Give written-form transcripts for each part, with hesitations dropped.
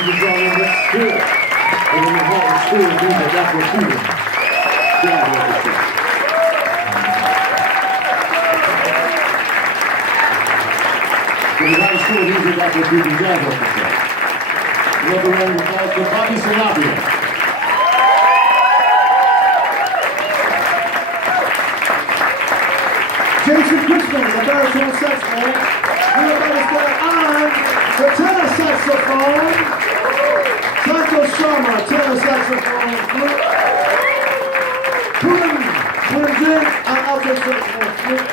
ladies and gentlemen, let's hear it. And in the hall of school, these are Afro-Cuban Jazz Orchestra. In the high school, these are Afro-Cuban Jazz Orchestra. Welcome round of applause to Bobby Sanabria. Jason Christmas, the baritone saxophone. Everybody's going on the tenor saxophone. Santos Sharma, tenor saxophone. Jin, alto saxophone.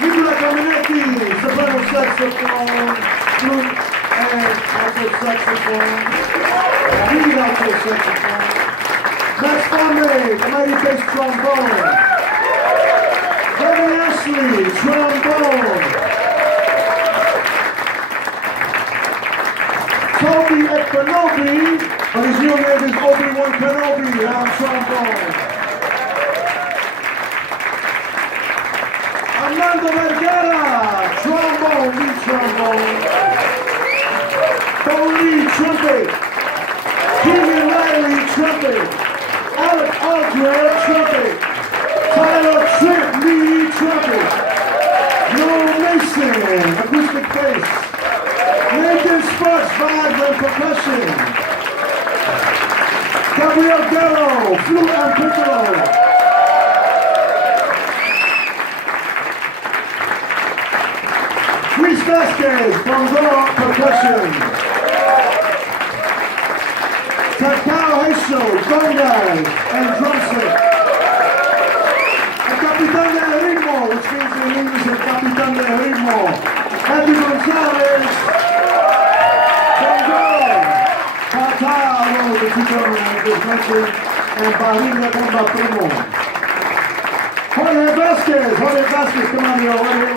Nicola Caminetti, soprano saxophone. And alto saxophone. Lead alto saxophone. Max Fame, the mighty bass trombone. Kevin Ashley, trombone. Toby Ekpanobi, but his real name is Obi-Wan Kenobi, on trombone. Armando Vergara, trombone, lead trombone. Bo Lee, trumpet. Keegan Riley, trumpet. Alec Aldred, trumpet. Tyler Tripp, lead trumpet. Noel Mason, acoustic bass. Nathan Sparks, violin percussion. Gabriel Gallo, flute and piccolo. Luis Vasquez, bongo, percussion. Takao Heisho, congas and drum set. Capitán del ritmo, which means in English el Capitán del ritmo. Andy Gonzalez, bongo, patao, the two gentlemen just mentioned, and Bahia Bomba Primo. Jorge Vasquez, come on here, Jorge.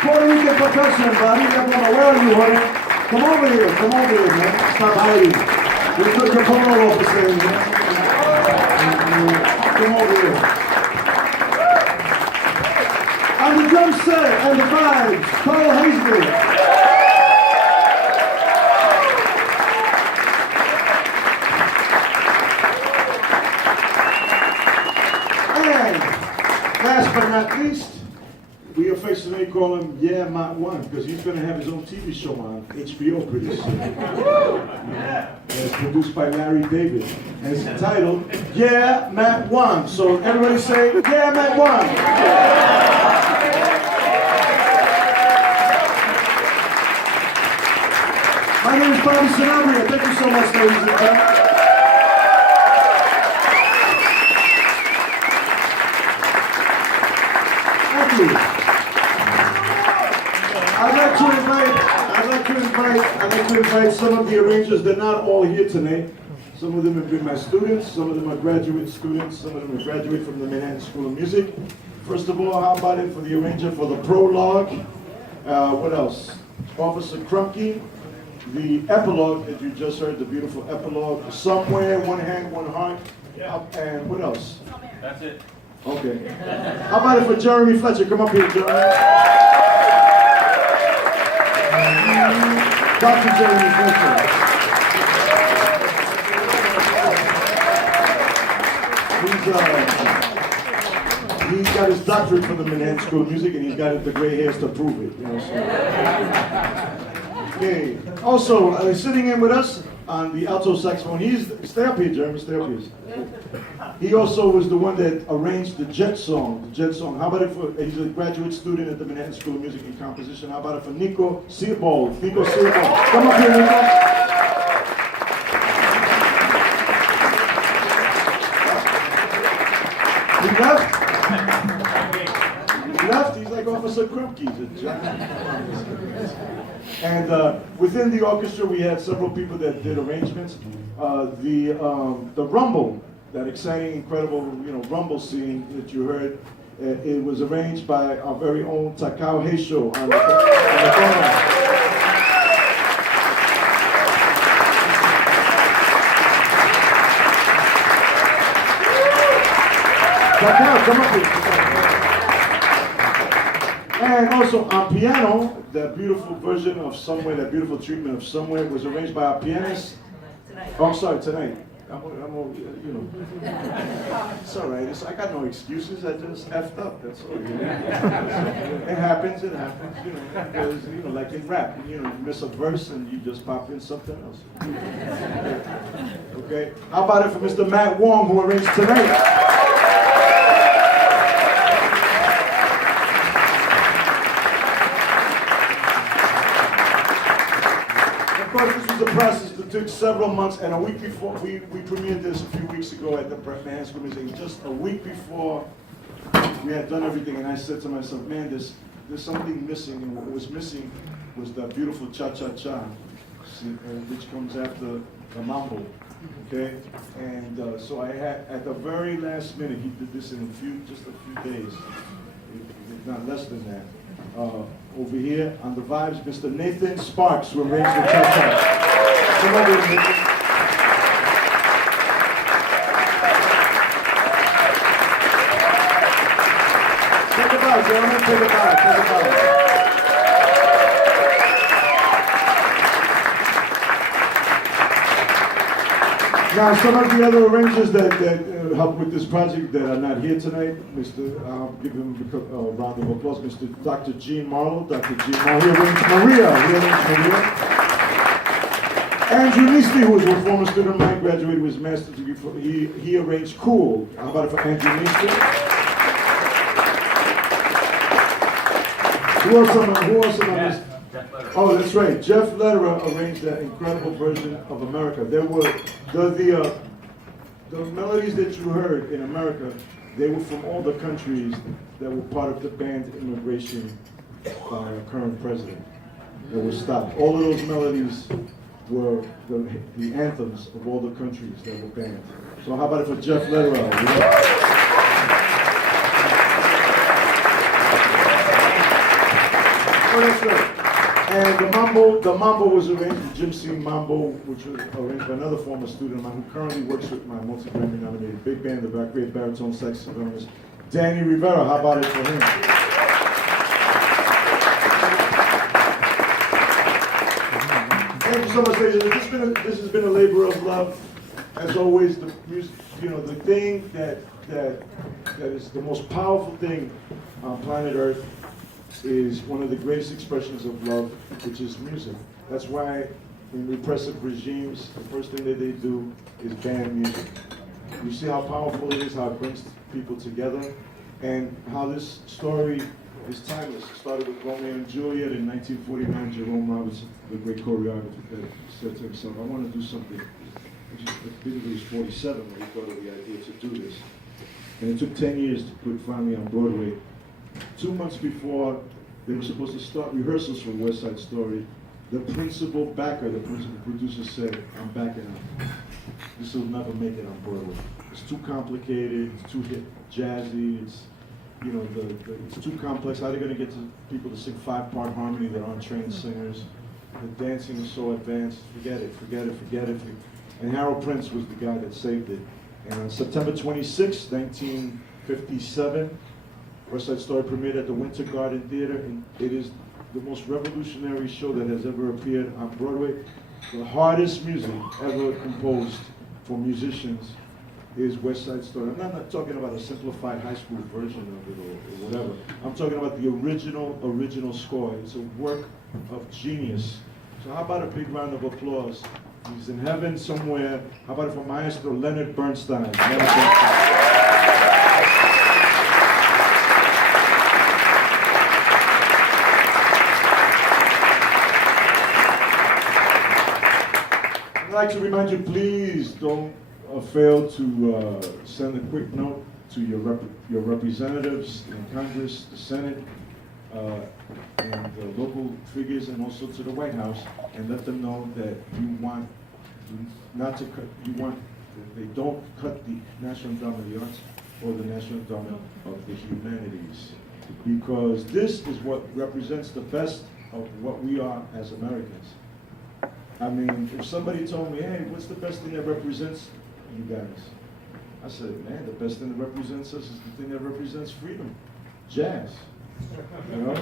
Puerto Rican percussion, Bahia Bomba, where are you, Jorge? Come over here, man. Stop hiding. We took your polo officer in here. Come over here. On the drum set and the vibes, Carl Hazley. And last but not least, we affectionately call him Yeah Matt One, because he's going to have his own TV show on HBO pretty soon. It's produced by Larry David. And it's entitled Yeah Matt One. So everybody say Yeah Matt One. My name is Bobby Sanabria. Thank you so much, ladies and gentlemen. Thank you. I'd like to invite some of the arrangers. They're not all here tonight. Some of them have been my students, some of them are graduate students, some of them have graduated from the Manhattan School of Music. First of all, how about it for the arranger for the prologue? What else? Officer Krumke, the epilogue that you just heard, the beautiful epilogue. Somewhere, One Hand, One Heart. And what else? That's it. Okay. How about it for Jeremy Fletcher? Come up here, Jeremy. Dr. Jeremy Fletcher. He got his doctorate from the Manhattan School of Music, and he's got the gray hairs to prove it. You know, so. Okay. Also, sitting in with us on the alto saxophone, stay up here, Jeremy, stay up here. He also was the one that arranged the Jet Song. How about it for, he's a graduate student at the Manhattan School of Music and Composition. How about it for Nico Searbold? Come up here, Nico. He left? He's like Officer Krupke. And within the orchestra, we had several people that did arrangements. The rumble, that exciting, incredible, rumble scene that you heard, it was arranged by our very own Takao Heisho on the phone. Takao, come up here. And also on piano, that beautiful version of Somewhere, that beautiful treatment of Somewhere was arranged by our pianist. Oh, I'm sorry, tonight. You know. It's all right. I got no excuses. I just effed up. That's all. You know? It happens. It happens. You know, because you know, like in rap, you know, you miss a verse and you just pop in something else. Okay. How about it for Mr. Matt Wong, who arranged tonight? Of course, this was a process that took several months, and a week before, we premiered this a few weeks ago at the Manhattan School Museum. Just a week before we had done everything, and I said to myself, man, there's something missing, and what was missing was that beautiful cha-cha-cha, which comes after the mambo, okay? And so I had, at the very last minute, he did this in just a few days, if not less than that. Over here on the vibes, Mr. Nathan Sparks, who arranged the cha-cha. Come over here, Nathan. Take a bow, gentlemen. Take a bow. Take a bow. Now, some of the other arrangers that helped with this project that are not here tonight, I'll give him a round of applause. Mr. Dr. Gene Marlowe. Dr. Gene Marlowe. He arranged Maria. Andrew Neesty, who was a former student of mine, graduated with his master's degree. He arranged Cool. How about it for Andrew Neesty? Who else on this? Oh, that's right. Jeff Lederer arranged that incredible version of America. There were the melodies that you heard in America. They were from all the countries that were part of the banned immigration by our current president that was stopped. All of those melodies were the anthems of all the countries that were banned. So how about it for Jeff Lederer? Oh, that's right. And the mambo was arranged, the Jim C. Mambo, which was arranged by another former student of mine who currently works with my multi-Grammy nominated big band, the great baritone saxophonist, Danny Rivera. How about it for him? Thank you so much, ladies. This has been a labor of love. As always, the music, the thing that is the most powerful thing on planet Earth is one of the greatest expressions of love, which is music. That's why in repressive regimes, the first thing that they do is ban music. You see how powerful it is, how it brings people together, and how this story is timeless. It started with Romeo and Juliet in 1949. Jerome Roberts, the great choreographer, said to himself, I want to do something. I believe he was 47 when he thought of the idea to do this. And it took 10 years to put finally on Broadway. 2 months before they were supposed to start rehearsals for West Side Story, the principal producer said, I'm backing up. This will never make it on Broadway. It's too complicated, it's too jazzy, it's it's too complex. How are they going to get people to sing 5-part harmony that aren't trained singers? The dancing is so advanced. Forget it. And Harold Prince was the guy that saved it. And on September 26, 1957, West Side Story premiered at the Winter Garden Theater, and it is the most revolutionary show that has ever appeared on Broadway. The hardest music ever composed for musicians is West Side Story. I'm not talking about a simplified high school version of it or whatever. I'm talking about the original score. It's a work of genius. So how about a big round of applause? He's in heaven somewhere. How about it for Maestro Leonard Bernstein? I'd like to remind you, please don't fail to send a quick note to your representatives in Congress, the Senate, and the local figures, and also to the White House, and let them know that you want they don't cut the National Endowment of the Arts or the National Endowment of the Humanities, because this is what represents the best of what we are as Americans. I mean, if somebody told me, hey, what's the best thing that represents you guys? I said, man, the best thing that represents us is the thing that represents freedom, jazz. You know?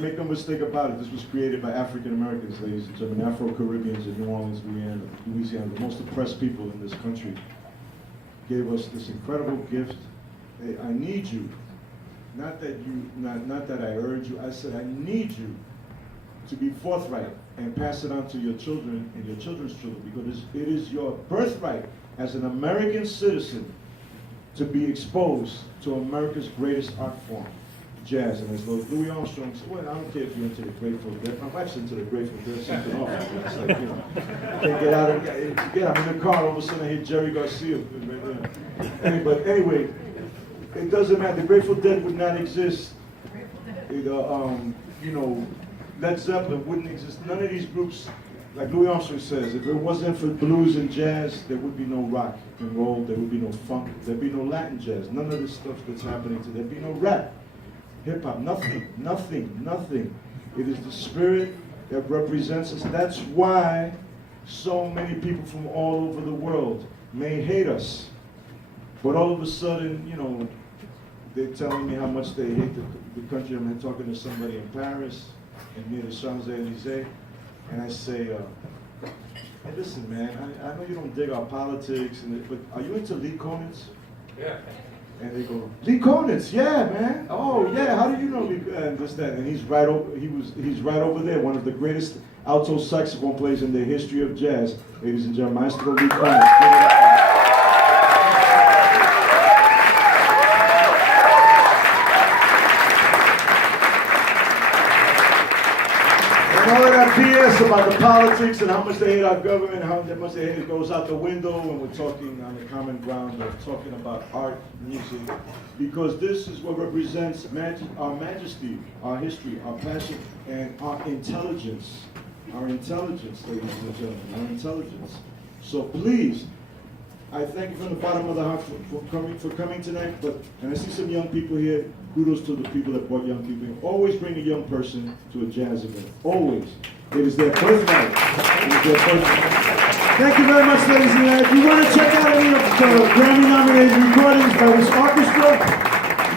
Make no mistake about it, this was created by African Americans, ladies and gentlemen, Afro-Caribbeans in New Orleans, Louisiana, the most oppressed people in this country, gave us this incredible gift. Hey, I need you. Not that I urge you, I said I need you to be forthright and pass it on to your children and your children's children, because it is your birthright as an American citizen to be exposed to America's greatest art form, jazz. And as Louis Armstrong said, well, I don't care if you're into the Grateful Dead. My wife's into the Grateful Dead, something off. It's like, you know, can't get out of it. I'm in the car, all of a sudden I hear Jerry Garcia right there. But anyway, it doesn't matter. The Grateful Dead would not exist. You know, Led Zeppelin wouldn't exist. None of these groups, like Louis Armstrong says, if it wasn't for blues and jazz, there would be no rock and roll, there would be no funk, there'd be no Latin jazz, none of the stuff that's happening today. There'd be no rap, hip hop, nothing, nothing, nothing. It is the spirit that represents us. That's why so many people from all over the world may hate us. But all of a sudden, you know, they're telling me how much they hate the country. I'm talking to somebody in Paris and near the Champs-Élysées, and I say, hey, listen, man, I know you don't dig our politics, but are you into Lee Konitz? Yeah. And they go, Lee Konitz, yeah, man. Oh, yeah. How do you know Lee? And this, that, and he's right over. He's right over there. One of the greatest alto saxophone players in the history of jazz, ladies and gentlemen, Maestro Lee Konitz. All of that BS about the politics and how much they hate our government, how much they hate it goes out the window when we're talking on the common ground of talking about art, music, because this is what represents our majesty, our history, our passion, and our intelligence. Our intelligence, ladies and gentlemen, our intelligence. So please, I thank you from the bottom of the heart for coming tonight. And I see some young people here. Kudos to the people that brought young people in. Always bring a young person to a jazz event. Always. It is their birthright. It is their birthright. Thank you very much, ladies and gentlemen. If you want to check out any of the Grammy-nominated recordings by this orchestra,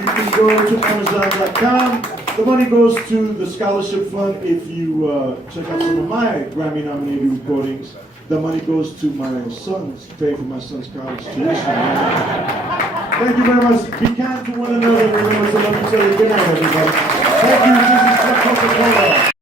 you can go to Amazon.com. The money goes to the scholarship fund. If you check out some of my Grammy-nominated recordings, the money goes to my son's, pay for my son's college tuition. Thank you very much. Be kind to one another. Remember to love each other. Good night, everybody. Thank you. This is Coca-Cola.